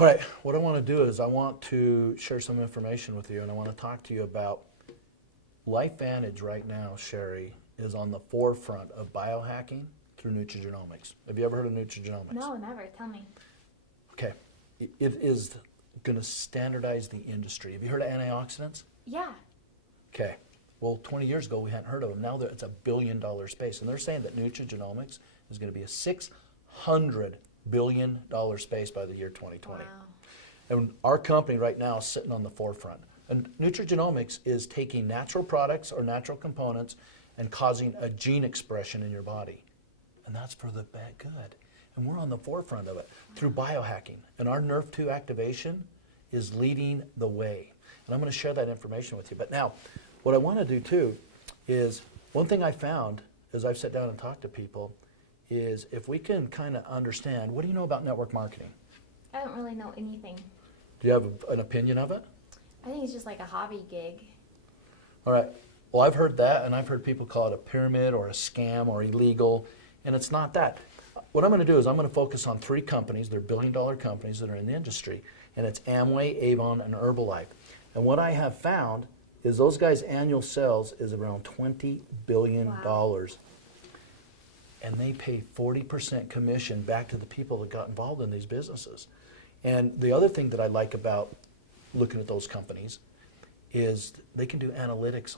All right, what I want to do is I want to share some information with you, and I want to talk to you about LifeVantage right now, Sherry, is on the forefront of biohacking through nutrigenomics. Have you ever heard of nutrigenomics? No, never. Tell me. Okay. It is going to standardize the industry. Have you heard of antioxidants? Yeah. Okay. Well, 20 years ago, we hadn't heard of them. Now it's $1 billion space. And they're saying that nutrigenomics is going to be a $600 billion space by the year 2020. Wow. And our company right now is sitting on the forefront. And nutrigenomics is taking natural products or natural components and causing a gene expression in your body. And that's for the bad good. And we're on the forefront of it through biohacking. And our NERV2 activation is leading the way. And I'm going to share that information with you. But now, what I want to do too is, one thing I found as I've sat down and talked to people is if we can kind of understand, what do you know about network marketing? I don't really know anything. Do you have an opinion of it? I think it's just like a hobby gig. All right. Well, I've heard that, and I've heard people call it a pyramid or a scam or illegal, and it's not that. What I'm going to do is I'm going to focus on 3 companies. They're billion-dollar companies that are in the industry, and it's Amway, Avon, and Herbalife. And what I have found is those guys' annual sales is around $20 billion. Wow. And they pay 40% commission back to the people that got involved in these businesses. And the other thing that I like about looking at those companies is they can do analytics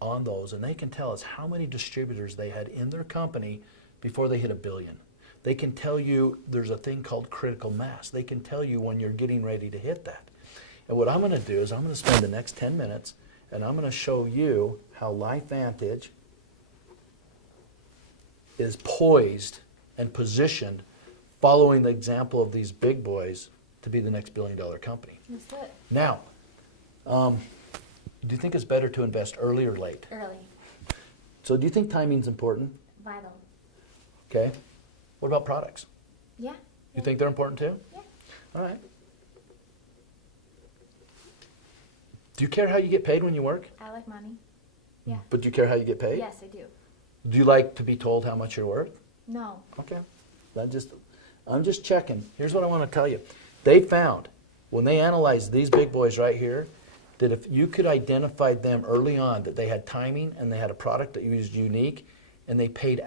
on those, and they can tell us how many distributors they had in their company before they hit $1 billion. They can tell you there's a thing called critical mass. They can tell you when you're getting ready to hit that. And what I'm going to do is I'm going to spend the next 10 minutes and I'm going to show you how LifeVantage is poised and positioned following the example of these big boys to be the next billion-dollar company. That's it. Now, do you think it's better to invest early or late? Early. So do you think timing's important? Vital. Okay. What about products? Yeah. You think they're important too? Yeah. All right. Do you care how you get paid when you work? I like money. Yeah. But do you care how you get paid? Yes, I do. Do you like to be told how much you're worth? No. Okay. I'm just checking. Here's what I want to tell you. They found, when they analyzed these big boys right here, that if you could identify them early on, that they had timing and they had a product that was unique, and they paid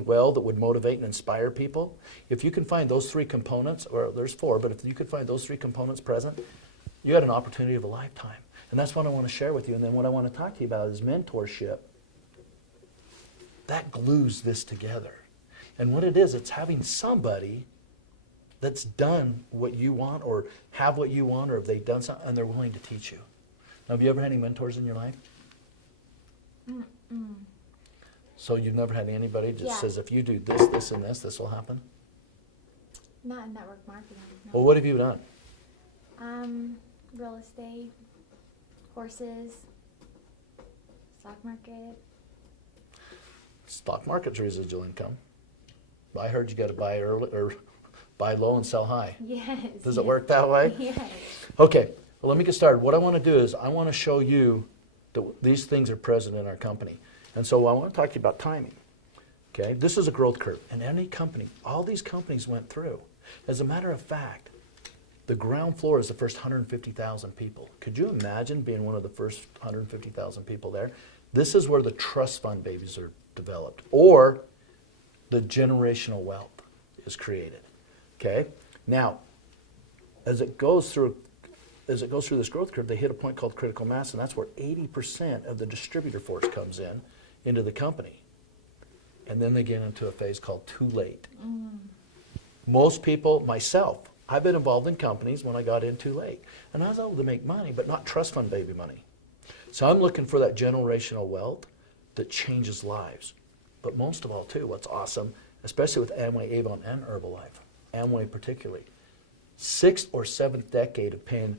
well, that would motivate and inspire people. If you can find those 3 components, or there's 4, but if you could find those 3 components present, you got an opportunity of a lifetime. And that's what I want to share with you. And then what I want to talk to you about is mentorship. That glues this together. And what it is, it's having somebody that's done what you want, or have what you want, or if they've done something and they're willing to teach you. Now, have you ever had any mentors in your life? Mm-mm. So you've never had anybody just Yeah. says, if you do this, this, and this will happen? Not in network marketing. No. Well, what have you done? Real estate, horses, stock market. Stock market's residual income. I heard you got to buy early or buy low and sell high. Yes. Does it work that way? Yes. Okay, well, let me get started. What I want to do is I want to show you that these things are present in our company. And so I want to talk to you about timing. Okay, this is a growth curve. And any company, all these companies went through. As a matter of fact, the ground floor is the first 150,000 people. Could you imagine being one of the first 150,000 people there? This is where the trust fund babies are developed, or the generational wealth is created. Okay? Now, as it goes through this growth curve, they hit a point called critical mass, and that's where 80% of the distributor force comes into the company. And then they get into a phase called too late. Most people, myself, I've been involved in companies when I got in too late. And I was able to make money, but not trust fund baby money. So I'm looking for that generational wealth that changes lives. But most of all, too, what's awesome, especially with Amway, Avon, and Herbalife, Amway particularly, 6th or 7th decade of paying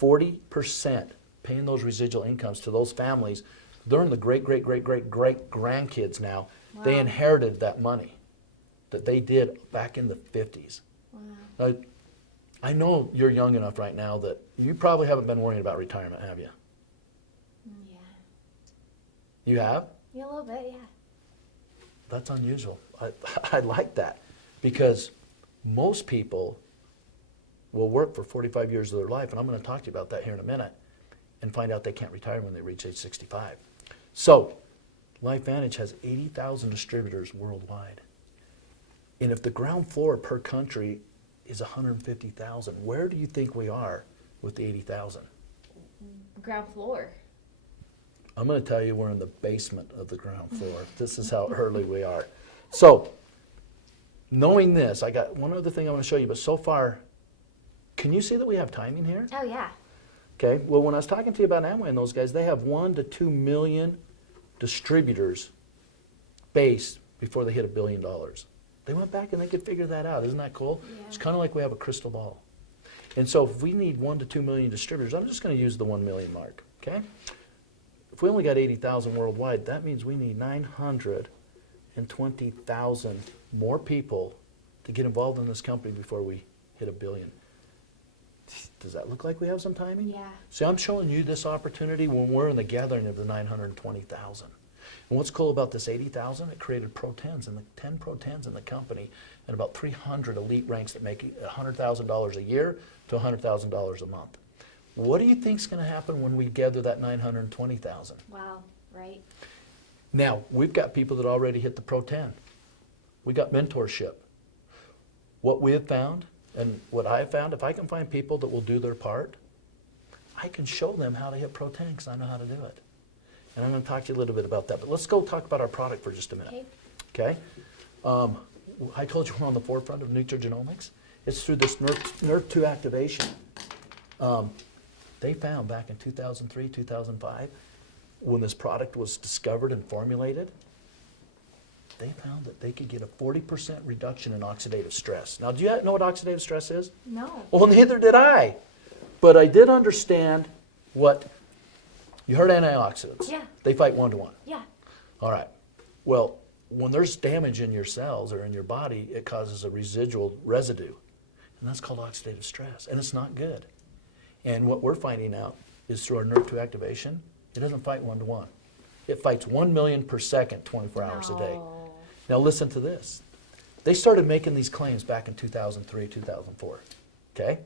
40%, paying those residual incomes to those families. They're in the great-great-great-great-great-grandkids now. Wow. They inherited that money that they did back in the 50s. Wow. I know you're young enough right now that you probably haven't been worrying about retirement, have you? Yeah. You have? Yeah, a little bit, yeah. That's unusual. I like that, because most people will work for 45 years of their life, and I'm going to talk to you about that here in a minute, and find out they can't retire when they reach age 65. So, LifeVantage has 80,000 distributors worldwide. And if the ground floor per country is 150,000, where do you think we are with the 80,000? Ground floor. I'm going to tell you we're in the basement of the ground floor. This is how early we are. So, knowing this, I got one other thing I want to show you, but so far, can you see that we have timing here? Oh, yeah. Okay, well, when I was talking to you about Amway and those guys, they have 1 to 2 million distributors base before they hit $1 billion. They went back and they could figure that out. Isn't that cool? Yeah. It's kind of like we have a crystal ball. And so if we need 1 to 2 million distributors, I'm just going to use the 1 million mark, okay? If we only got 80,000 worldwide, that means we need 920,000 more people to get involved in this company before we hit $1 billion. Does that look like we have some timing? Yeah. See, I'm showing you this opportunity when we're in the gathering of the 920,000. And what's cool about this 80,000, it created Pro 10s, and the 10 Pro 10s in the company, and about 300 elite ranks that make $100,000 a year to $100,000 a month. What do you think's going to happen when we gather that 920,000? Wow, right? Now, we've got people that already hit the Pro 10. We got mentorship. What we have found, and what I have found, if I can find people that will do their part, I can show them how to hit Pro 10 because I know how to do it. And I'm going to talk to you a little bit about that. But let's go talk about our product for just a minute. Okay. Okay? I told you we're on the forefront of nutrigenomics. It's through this NERV2 activation. They found back in 2003, 2005, when this product was discovered and formulated, they found that they could get a 40% reduction in oxidative stress. Now, do you know what oxidative stress is? No. Well, neither did I. But I did understand what, you heard antioxidants. Yeah. They fight one-to-one. Yeah. All right. Well, when there's damage in your cells or in your body, it causes a residual residue. And that's called oxidative stress. And it's not good. And what we're finding out is through our NERV2 activation, it doesn't fight one-to-one. It fights 1 million per second, 24 hours a day. No. Now listen to this. They started making these claims back in 2003, 2004. Okay?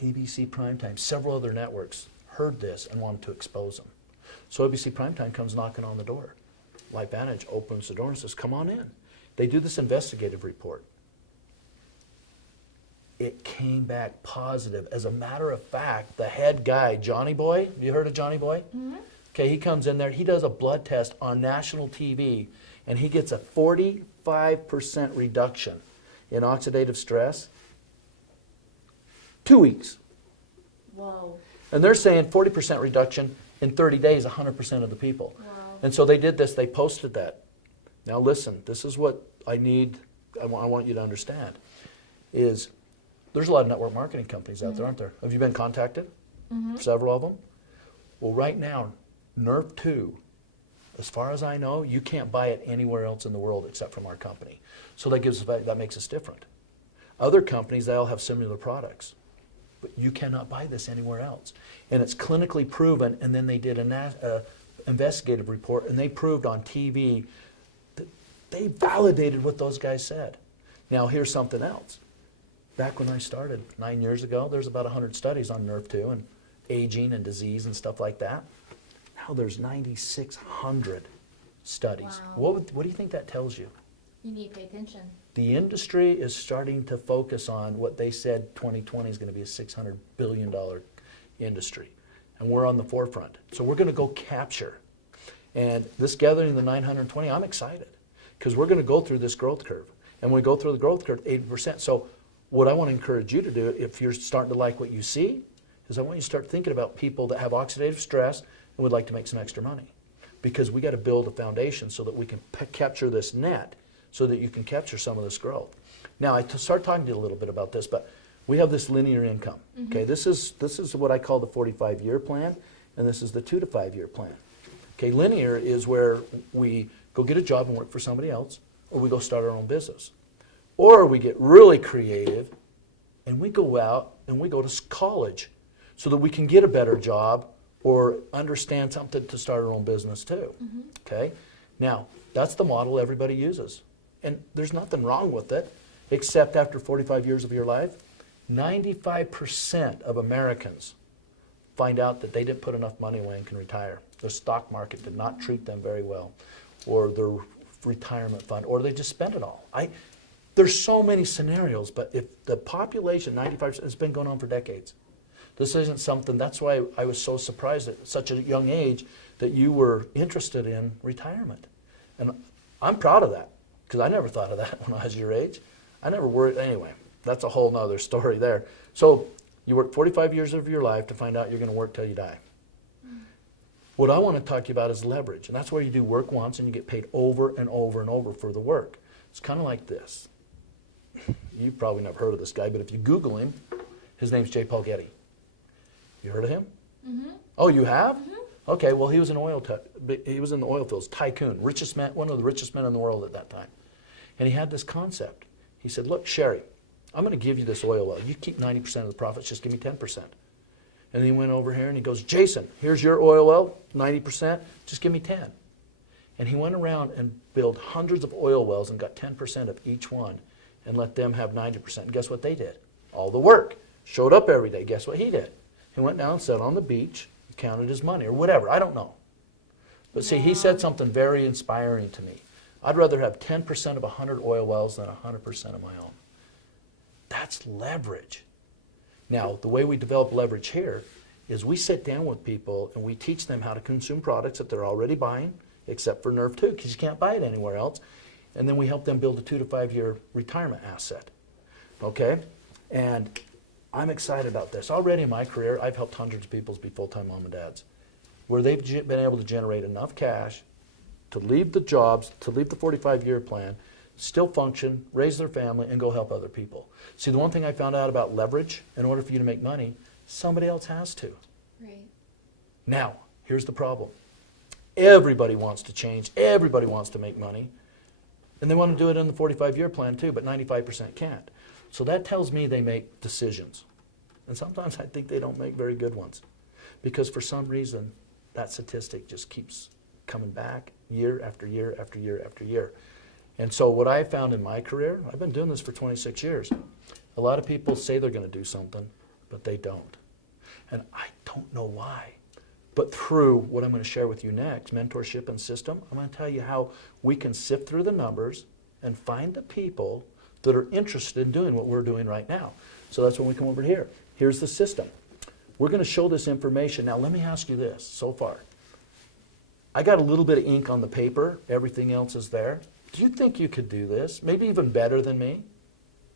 ABC Primetime, several other networks heard this and wanted to expose them. So ABC Primetime comes knocking on the door. LifeVantage opens the door and says, come on in. They do this investigative report. It came back positive. As a matter of fact, the head guy, Johnny Boy, have you heard of Johnny Boy? Mm-hmm. Okay, he comes in there, he does a blood test on national TV, and he gets a 45% reduction in oxidative stress. 2 weeks. Whoa. And they're saying 40% reduction in 30 days, 100% of the people. Wow. And so they did this, they posted that. Now listen, this is what I want you to understand, is there's a lot of network marketing companies out there, aren't there? Have you been contacted? Mm-hmm. Several of them? Well, right now, NERV2, as far as I know, you can't buy it anywhere else in the world except from our company. So that makes us different. Other companies, they all have similar products. But you cannot buy this anywhere else. And it's clinically proven, and then they did an investigative report, and they proved on TV that they validated what those guys said. Now, here's something else. Back when I started 9 years ago, there's about 100 studies on NERV2 and aging and disease and stuff like that. Now there's 9,600 studies. Wow. What do you think that tells you? You need to pay attention. The industry is starting to focus on what they said 2020 is going to be a $600 billion industry. And we're on the forefront. So we're going to go capture. And this gathering, the 920, I'm excited because we're going to go through this growth curve. And when we go through the growth curve, 80%. So what I want to encourage you to do, if you're starting to like what you see, is I want you to start thinking about people that have oxidative stress and would like to make some extra money. Because we got to build a foundation so that we can capture this net so that you can capture some of this growth. Now, I start talking to you a little bit about this, but we have this linear income. Mm-hmm. Okay, this is what I call the 45-year plan, and this is the 2 to 5 year plan. Okay, linear is where we go get a job and work for somebody else, or we go start our own business. Or we get really creative and we go out and we go to college so that we can get a better job or understand something to start our own business too. Mm-hmm. Okay? Now, that's the model everybody uses. And there's nothing wrong with it, except after 45 years of your life, 95% of Americans find out that they didn't put enough money away and can retire. The stock market did not treat them very well, or their retirement fund, or they just spent it all. There's so many scenarios, but if the population, 95%, has been going on for decades. This isn't something, that's why I was so surprised at such a young age that you were interested in retirement. And I'm proud of that, because I never thought of that when I was your age. I never worried, anyway, that's a whole nother story there. So you work 45 years of your life to find out you're going to work till you die. What I want to talk to you about is leverage, and that's where you do work once and you get paid over and over and over for the work. It's kind of like this. You've probably never heard of this guy, but if you Google him, his name's J. Paul Getty. You heard of him? Mm-hmm. Oh, you have? Mm-hmm. Okay, well, he was in the oil fields, tycoon, richest man, one of the richest men in the world at that time. And he had this concept. He said, look, Sherry, I'm going to give you this oil well. You keep 90% of the profits, just give me 10%. And then he went over here and he goes, Jason, here's your oil well, 90%, just give me 10. And he went around and built hundreds of oil wells and got 10% of each one and let them have 90%. And guess what they did? All the work. Showed up every day. Guess what he did? He went down and sat on the beach, counted his money or whatever. I don't know. But see, he said something very inspiring to me. I'd rather have 10% of 100 oil wells than 100% of my own. That's leverage. Now, the way we develop leverage here is we sit down with people and we teach them how to consume products that they're already buying, except for Nerve 2, because you can't buy it anywhere else. And then we help them build a 2 to 5 year retirement asset. Okay? And I'm excited about this. Already in my career, I've helped hundreds of people be full-time mom and dads, where they've been able to generate enough cash to leave the jobs, to leave the 45-year plan, still function, raise their family, and go help other people. See, the one thing I found out about leverage, in order for you to make money, somebody else has to. Right. Now, here's the problem. Everybody wants to change. Everybody wants to make money. And they want to do it in the 45-year plan too, but 95% can't. So that tells me they make decisions. And sometimes I think they don't make very good ones. Because for some reason, that statistic just keeps coming back year after year after year after year. And so what I found in my career, I've been doing this for 26 years. A lot of people say they're going to do something, but they don't. And I don't know why. But through what I'm going to share with you next, mentorship and system, I'm going to tell you how we can sift through the numbers and find the people that are interested in doing what we're doing right now. So that's when we come over here. Here's the system. We're going to show this information. Now let me ask you this, so far. I got a little bit of ink on the paper. Everything else is there. Do you think you could do this? Maybe even better than me?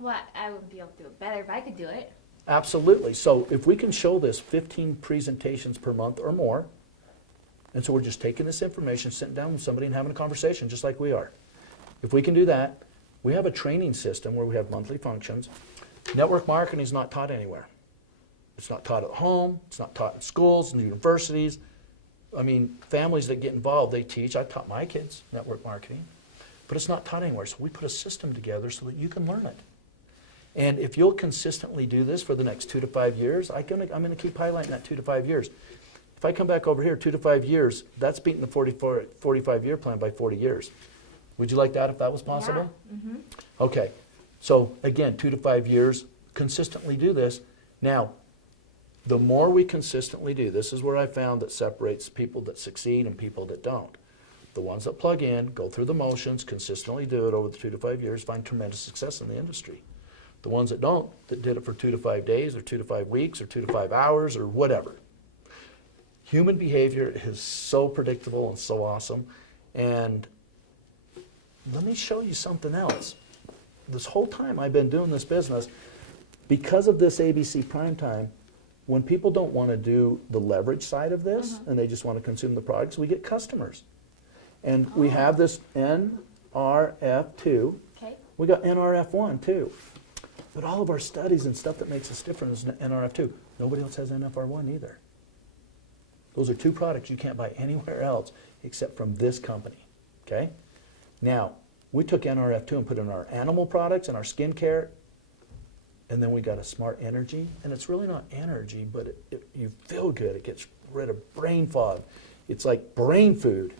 Well, I wouldn't be able to do it better, but I could do it. Absolutely. So if we can show this 15 presentations per month or more, and so we're just taking this information, sitting down with somebody and having a conversation just like we are. If we can do that, we have a training system where we have monthly functions. Network marketing is not taught anywhere. It's not taught at home. It's not taught in schools and universities. I mean, families that get involved, they teach. I taught my kids network marketing, but it's not taught anywhere. So we put a system together so that you can learn it. And if you'll consistently do this for the next 2 to 5 years, I'm going to keep highlighting that 2 to 5 years. If I come back over here, 2 to 5 years, that's beating the 45-year plan by 40 years. Would you like that if that was possible? Yeah. Mm-hmm. Okay. So again, 2 to 5 years, consistently do this. Now, the more we consistently do, this is where I found that separates people that succeed and people that don't. The ones that plug in, go through the motions, consistently do it over the 2 to 5 years, find tremendous success in the industry. The ones that don't, that did it for 2 to 5 days or 2 to 5 weeks or 2 to 5 hours or whatever. Human behavior is so predictable and so awesome. And let me show you something else. This whole time I've been doing this business, because of this ABC prime time, when people don't want to do the leverage side of this and they just want to consume the products, we get customers. And we have this NRF2. Okay. We got NRF1 too. But all of our studies and stuff that makes us different is NRF2. Nobody else has NFR1 either. Those are 2 products you can't buy anywhere else except from this company. Okay? Now, we took NRF2 and put it in our animal products and our skincare, and then we got a smart energy. And it's really not energy, but you feel good. It gets rid of brain fog. It's like brain food.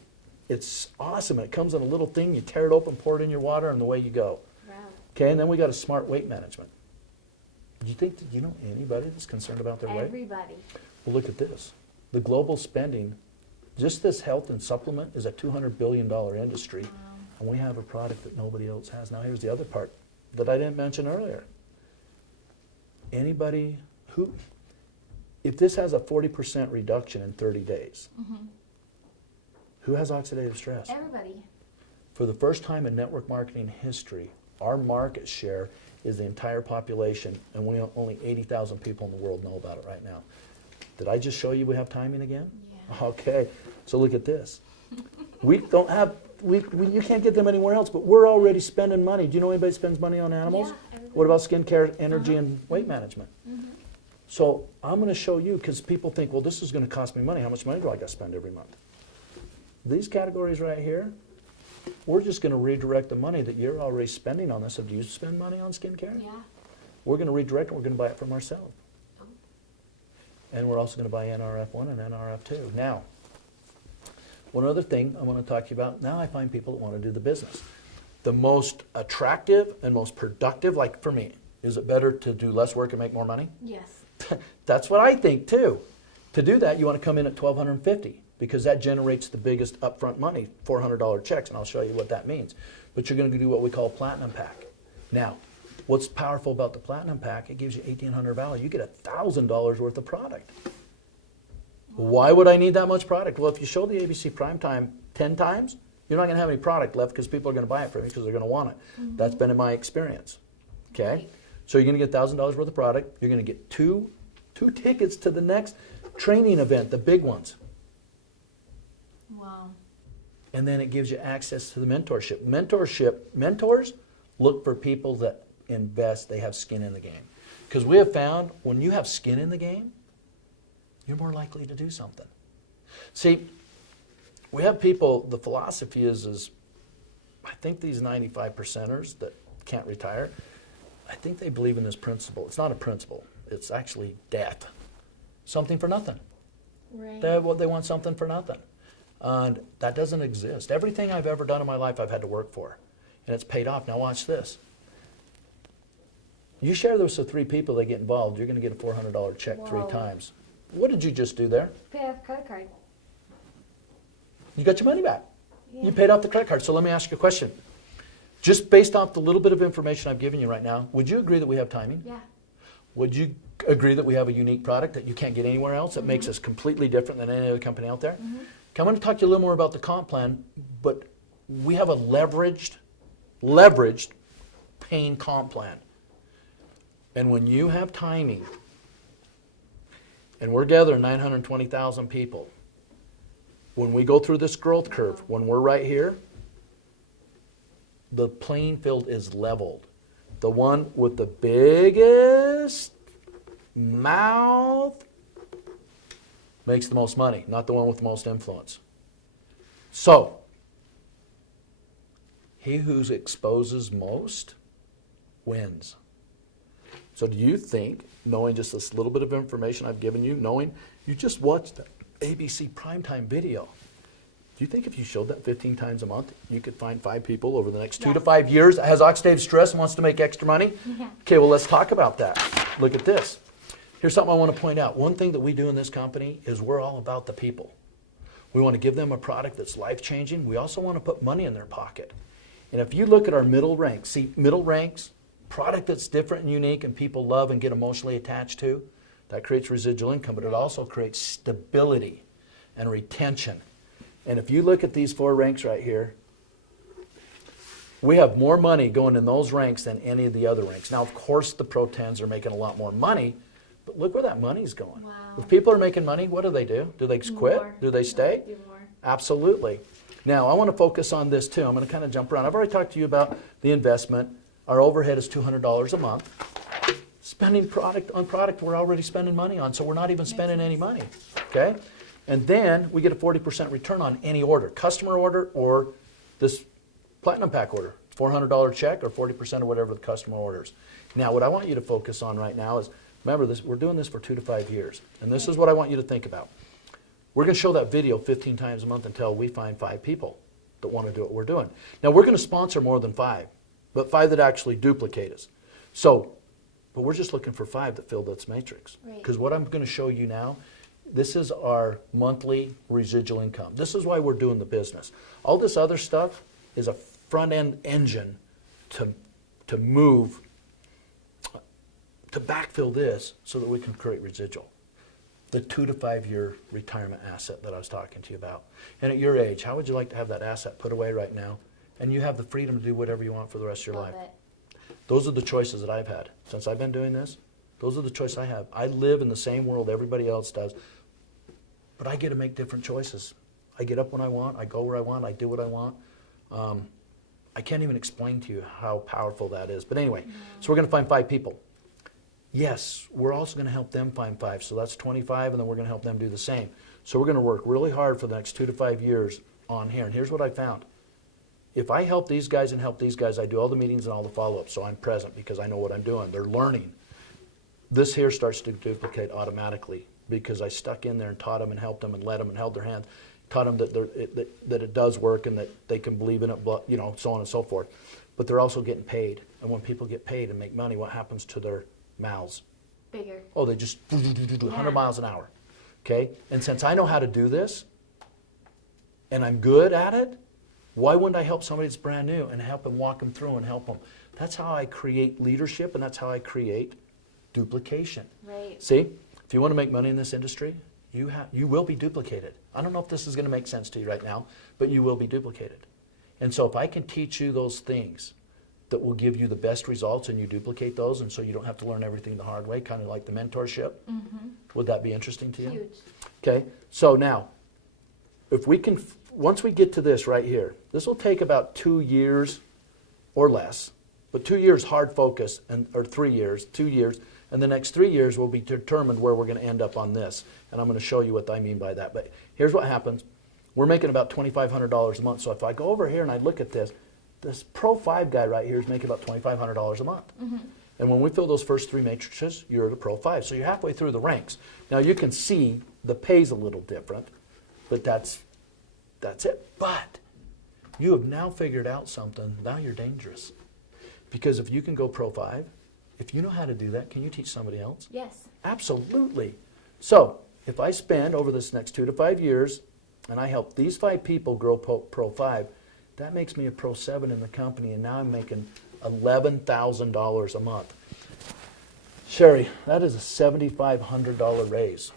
It's awesome. It comes in a little thing. You tear it open, pour it in your water, and away you go. Wow. Okay, and then we got a smart weight management. Do you know anybody that's concerned about their weight? Everybody. Well, look at this. The global spending, just this health and supplement is a $200 billion industry. Wow. And we have a product that nobody else has. Now here's the other part that I didn't mention earlier. Anybody who, if this has a 40% reduction in 30 days, who has oxidative stress? Everybody. For the first time in network marketing history, our market share is the entire population, and we only 80,000 people in the world know about it right now. Did I just show you we have timing again? Yeah. Okay, so look at this. We don't have, you can't get them anywhere else, but we're already spending money. Do you know anybody that spends money on animals? Yeah, everybody. What about skincare, energy, and weight management? So I'm going to show you, because people think, well, this is going to cost me money. How much money do I got to spend every month? These categories right here, we're just going to redirect the money that you're already spending on this. So do you spend money on skincare? Yeah. We're going to redirect it. We're going to buy it from Marcell. Oh. And we're also going to buy NRF1 and NRF2. Now, one other thing I want to talk to you about. Now I find people that want to do the business. The most attractive and most productive, like for me, is it better to do less work and make more money? Yes. That's what I think too. To do that, you want to come in at $1,250 because that generates the biggest upfront money, $400 checks, and I'll show you what that means. But you're going to do what we call platinum pack. Now, what's powerful about the platinum pack? It gives you $1,800 value. You get $1,000 worth of product. Why would I need that much product? Well, if you show the ABC Primetime 10 times, you're not going to have any product left because people are going to buy it from you because they're going to want it. That's been in my experience. Okay? Right. So you're going to get $1,000 worth of product. You're going to get two tickets to the next training event, the big ones. Wow. And then it gives you access to the mentorship. Mentors look for people that invest, they have skin in the game. Because we have found when you have skin in the game, you're more likely to do something. See, we have people, the philosophy is I think these 95%ers that can't retire, I think they believe in this principle. It's not a principle. It's actually death. Something for nothing. Right. They want something for nothing. And that doesn't exist. Everything I've ever done in my life, I've had to work for. And it's paid off. Now watch this. You share this with 3 people that get involved, you're going to get a $400 check Whoa. 3 times. What did you just do there? Pay off credit card. You got your money back. Yeah. You paid off the credit card. So let me ask you a question. Just based off the little bit of information I've given you right now, would you agree that we have timing? Yeah. Would you agree that we have a unique product that you can't get anywhere else that makes us completely different than any other company out there? Okay, I'm going to talk to you a little more about the comp plan, but we have a leveraged pain comp plan. And when you have timing, and we're gathering 920,000 people, when we go through this growth curve, when we're right here, the playing field is leveled. The one with the biggest mouth makes the most money, not the one with the most influence. So, he who exposes most wins. So do you think, knowing just this little bit of information I've given you, knowing you just watched the ABC Primetime video, do you think if you showed that 15 times a month, you could find 5 people over the next 2 to 5 years that has oxidative stress and wants to make extra money? Yeah. Okay, well, let's talk about that. Look at this. Here's something I want to point out. One thing that we do in this company is we're all about the people. We want to give them a product that's life-changing. We also want to put money in their pocket. And if you look at our middle ranks, see, middle ranks, product that's different and unique and people love and get emotionally attached to, that creates residual income, but it also creates stability and retention. And if you look at these 4 ranks right here, we have more money going in those ranks than any of the other ranks. Now, of course, the Pro 10s are making a lot more money, but look where that money's going. Wow. If people are making money, what do? Do they quit? More. Do they stay? Do more. Absolutely. Now, I want to focus on this too. I'm going to kind of jump around. I've already talked to you about the investment. Our overhead is $200 a month. Spending product on product we're already spending money on, so we're not even spending any money, okay? And then we get a 40% return on any order, customer order or this platinum pack order, $400 check or 40% of whatever the customer orders. Now, what I want you to focus on right now is, remember this, we're doing this for 2 to 5 years, and this is what I want you to think about. We're going to show that video 15 times a month until we find 5 people that want to do what we're doing. Now, we're going to sponsor more than 5, but 5 that actually duplicate us. So, But we're just looking for 5 that fill this matrix. Right. Because what I'm going to show you now, this is our monthly residual income. This is why we're doing the business. All this other stuff is a front-end engine to move, to backfill this so that we can create residual. The 2 to 5 year retirement asset that I was talking to you about. And at your age, how would you like to have that asset put away right now? And you have the freedom to do whatever you want for the rest of your Love life. it. Those are the choices that I've had. Since I've been doing this, those are the choices I have. I live in the same world everybody else does, but I get to make different choices. I get up when I want, I go where I want, I do what I want. I can't even explain to you how powerful that is. But anyway, so we're going to find 5 people. Yes, we're also going to help them find 5. So that's 25, and then we're going to help them do the same. So we're going to work really hard for the next 2 to 5 years on here. And here's what I found. If I help these guys and help these guys, I do all the meetings and all the follow-ups, so I'm present because I know what I'm doing. They're learning. This here starts to duplicate automatically because I stuck in there and taught them and helped them and led them and held their hand, taught them that it does work and that they can believe in it, you know, so on and so forth. But they're also getting paid. And when people get paid and make money, what happens to their mouths? Bigger. Oh, they just do 100 miles an hour. Okay? And since I know how to do this and I'm good at it, why wouldn't I help somebody that's brand new and help them walk them through and help them? That's how I create leadership, and that's how I create duplication. Right. See, if you want to make money in this industry, you will be duplicated. I don't know if this is going to make sense to you right now, but you will be duplicated. And so if I can teach you those things that will give you the best results and you duplicate those, and so you don't have to learn everything the hard way, kind of like the mentorship, would that be interesting to you? Huge. Okay, so now, if we can, once we get to this right here, this will take about 2 years or less, but 2 years hard focus, or 3 years, 2 years, and the next 3 years will be determined where we're going to end up on this, and I'm going to show you what I mean by that. But here's what happens. We're making about $2,500 a month, so if I go over here and I look at this Pro 5 guy right here is making about $2,500 a month. And when we fill those first 3 matrices, you're at a Pro 5. So you're halfway through the ranks. Now you can see the pay's a little different, but that's it. But you have now figured out something. Now you're dangerous. Because if you can go Pro 5, if you know how to do that, can you teach somebody else? Yes. Absolutely. So if I spend over this next 2 to 5 years, and I help these 5 people grow Pro 5, that makes me a Pro 7 in the company, and now I'm making $11,000 a month. Sherry, that is a $7,500 raise,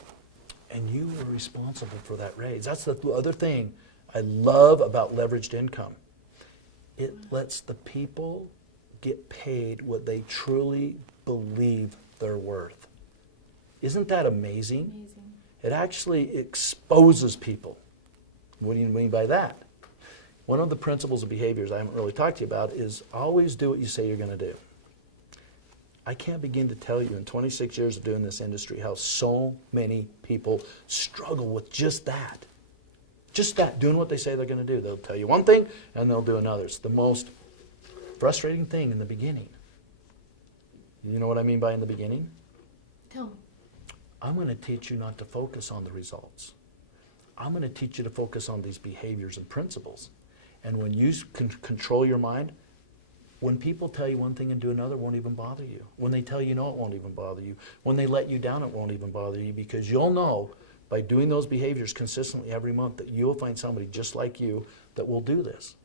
and you were responsible for that raise. That's the other thing I love about leveraged income. It lets the people get paid what they truly believe they're worth. Isn't that amazing? Amazing. It actually exposes people. What do you mean by that? One of the principles of behaviors I haven't really talked to you about is always do what you say you're going to do. I can't begin to tell you in 26 years of doing this industry how so many people struggle with just that. Just that, doing what they say they're going to do. They'll tell you one thing and they'll do another. It's the most frustrating thing in the beginning. You know what I mean by in the beginning? Tell me. I'm going to teach you not to focus on the results. I'm going to teach you to focus on these behaviors and principles. And when you can control your mind, when people tell you one thing and do another, it won't even bother you. When they tell you no, it won't even bother you. When they let you down, it won't even bother you, because you'll know by doing those behaviors consistently every month that you'll find somebody just like you that will do this.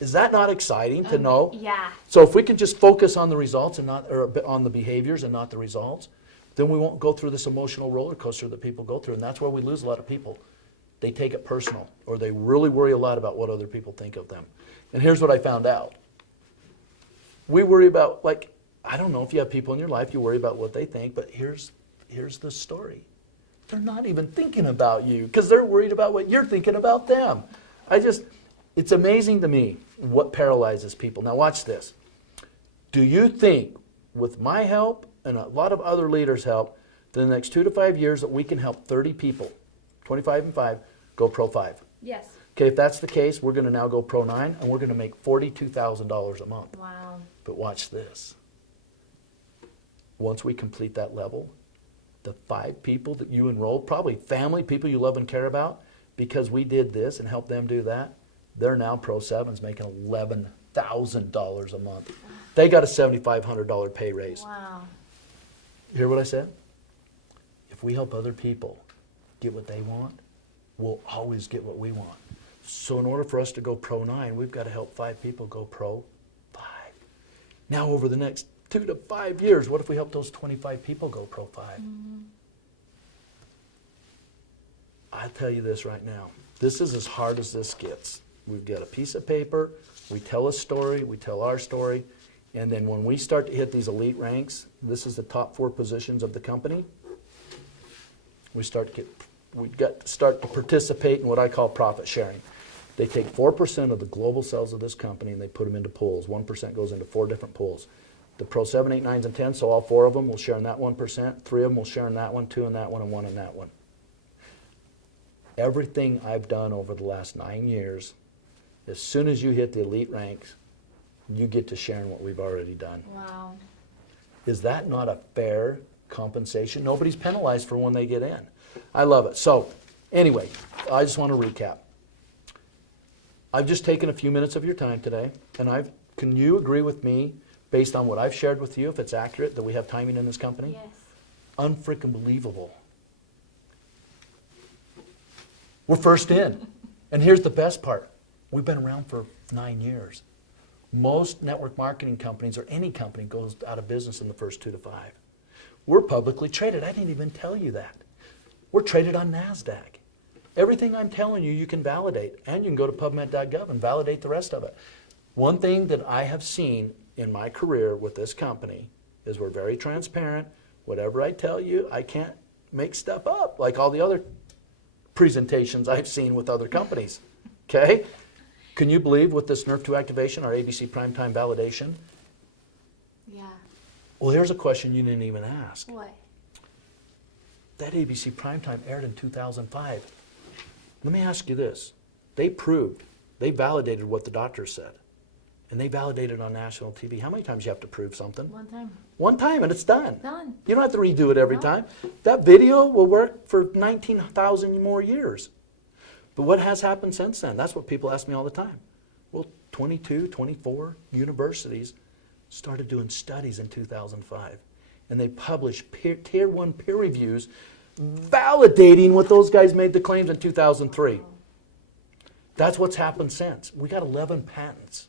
Is that not exciting to know? Yeah. So if we can just focus on the results and not, or on the behaviors and not the results, then we won't go through this emotional roller coaster that people go through. And that's why we lose a lot of people. They take it personal, or they really worry a lot about what other people think of them. And here's what I found out. We worry about, like, I don't know if you have people in your life, you worry about what they think, but here's the story. They're not even thinking about you because they're worried about what you're thinking about them. It's amazing to me what paralyzes people. Now watch this. Do you think with my help and a lot of other leaders' help, in the next 2 to 5 years that we can help 30 people, 25 and 5, go Pro 5? Yes. Okay, if that's the case, we're going to now go Pro 9, and we're going to make $42,000 a month. Wow. But watch this. Once we complete that level, the 5 people that you enroll, probably family, people you love and care about, because we did this and helped them do that, they're now Pro 7s making $11,000 a month. They got a $7,500 pay raise. Wow. You hear what I said? If we help other people get what they want, we'll always get what we want. So in order for us to go Pro 9, we've got to help 5 people go Pro 5. Now over the next 2 to 5 years, what if we help those 25 people go Pro 5? Mm-hmm. I tell you this right now, this is as hard as this gets. We've got a piece of paper, we tell a story, we tell our story, and then when we start to hit these elite ranks, this is the top 4 positions of the company, we got to start to participate in what I call profit sharing. They take 4% of the global sales of this company and they put them into pools. 1% goes into 4 different pools. The Pro 7, 8, 9s, and 10s, so all 4 of them will share in that 1%, 3 of them will share in that one, 2 in that one, and 1 in that one. Everything I've done over the last 9 years, as soon as you hit the elite ranks, you get to share in what we've already done. Wow. Is that not a fair compensation? Nobody's penalized for when they get in. I love it. So, anyway, I just want to recap. I've just taken a few minutes of your time today, and can you agree with me, based on what I've shared with you, if it's accurate, that we have timing in this company? Yes. Unfreaking believable. We're first in. And here's the best part. We've been around for 9 years. Most network marketing companies, or any company, goes out of business in the first 2 to 5. We're publicly traded. I didn't even tell you that. We're traded on NASDAQ. Everything I'm telling you, you can validate. And you can go to PubMed.gov and validate the rest of it. One thing that I have seen in my career with this company is we're very transparent. Whatever I tell you, I can't make stuff up like all the other presentations I've seen with other companies. Okay? Can you believe with this NERF2 activation, our ABC primetime validation? Yeah. Well, here's a question you didn't even ask. What? That ABC primetime aired in 2005. Let me ask you this. They validated what the doctor said. And they validated on national TV. How many times you have to prove something? 1 time. 1 time and it's done. Done. You don't have to redo it every No. time. That video will work for 19,000 more years. But what has happened since then? That's what people ask me all the time. Well, 22, 24 universities started doing studies in 2005. And they published tier 1 peer reviews validating what those guys made the claims in 2003. That's what's happened since. We got 11 patents.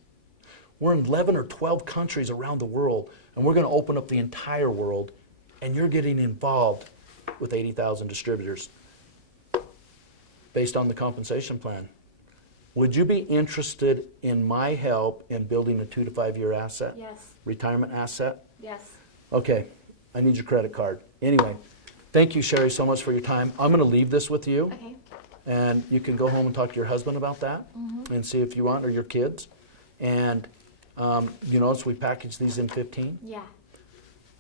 We're in 11 or 12 countries around the world, and we're going to open up the entire world, and you're getting involved with 80,000 distributors based on the compensation plan. Would you be interested in my help in building a 2 to 5 year asset? Yes. Retirement asset? Yes. Okay, I need your credit card. Anyway, thank you, Sherry, so much for your time. I'm going to leave this with you, Okay. and you can go home and talk to your husband about that and see if you want, or your kids. And you notice we package these in 15. Yeah.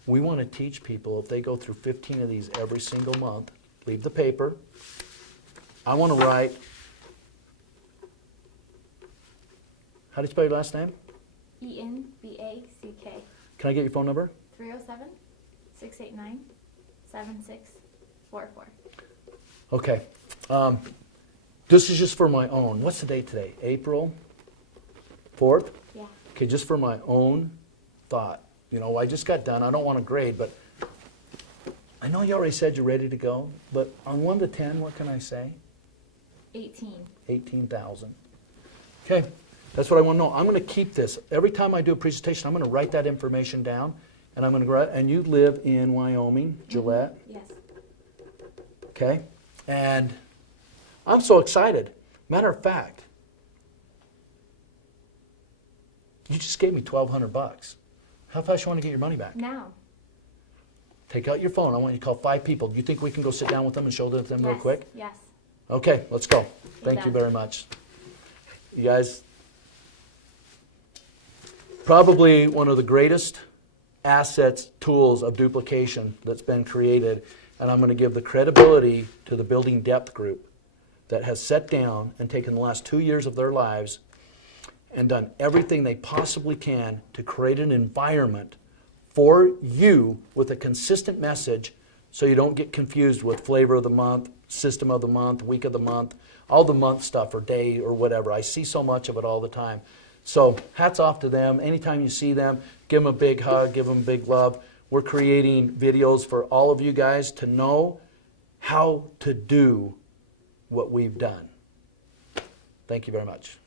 We want to teach people, if they go through 15 of these every single month, leave the paper. I want to write, how do you spell your last name? ENBACK. Can I get your phone number? 307-689-7644. Okay. This is just for my own. What's the date today? April 4th? Yeah. Okay, just for my own thought. You know, I just got done. I don't want to grade, but I know you already said you're ready to go, but on 1 to 10, what can I say? 18. 18,000. Okay, that's what I want to know. I'm going to keep this. Every time I do a presentation, I'm going to write that information down, and I'm going to write, and you live in Wyoming, Gillette, Yes. okay? And I'm so excited. Matter of fact, you just gave me $1,200. How fast you want to get your money back? Now. Take out your phone. I want you to call 5 people. Do you think we can go sit down with them and show them real Yes. quick? Yes. Okay, let's go. Thank you done. very much. You guys, probably one of the greatest assets, tools of duplication that's been created, and I'm going to give the credibility to the Building Depth group that has sat down and taken the last 2 years of their lives and done everything they possibly can to create an environment for you with a consistent message so you don't get confused with flavor of the month, system of the month, week of the month, all the month stuff or day or whatever. I see so much of it all the time. So hats off to them. Anytime you see them, give them a big hug, give them big love. We're creating videos for all of you guys to know how to do what we've done. Thank you very much.